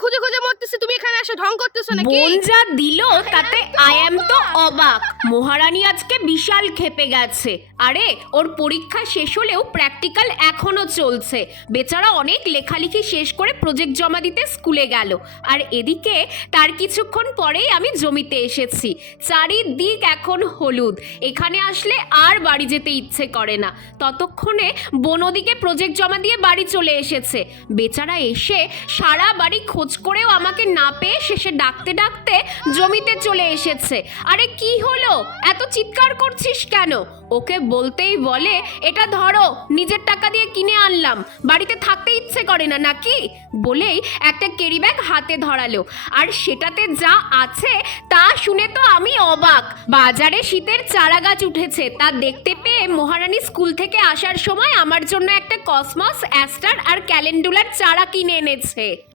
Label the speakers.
Speaker 1: খুঁজে খুঁজে মরতেছি, তুমি এখানে এসে ঢং করতেছো নাকি?
Speaker 2: বোন যা দিল, তাতে আই এম তো অবাক। মহারানী আজকে বিশাল খেপে গেছে। আরে, ওর পরীক্ষা শেষ হলেও প্র্যাকটিক্যাল এখনও চলছে। বেচারা অনেক লেখালেখি শেষ করে প্রজেক্ট জমা দিতে স্কুলে গেল। আর এদিকে তার কিছুক্ষণ পরেই আমি জমিতে এসেছি। চারিদিক এখন হলুদ। এখানে আসলে আর বাড়ি যেতে ইচ্ছে করে না। ততক্ষণে বনদিকে প্রজেক্ট জমা দিয়ে বাড়ি চলে এসেছে। বেচারা এসে সারা বাড়ি খোঁজ করেও আমাকে না পেয়ে শেষে ডাকতে ডাকতে জমিতে চলে এসেছে। আরে, কি হলো? এত চিৎকার করছিস কেন? ওকে বলতেই বলে, এটা ধরো, নিজের টাকা দিয়ে কিনে আনলাম। বাড়িতে থাকতে ইচ্ছে করে না, নাকি? বলেই একটা কেরি ব্যাগ হাতে ধরালো। আর সেটাতে যা আছে, তা শুনে তো আমি অবাক। বাজারে শীতের চারা গাছ উঠেছে, তা দেখতে পেয়ে মহারানী স্কুল থেকে আসার সময় আমার জন্য একটা কসমস, অ্যাস্টার আর ক্যালেন্ডুলার চারা কিনে এনেছে।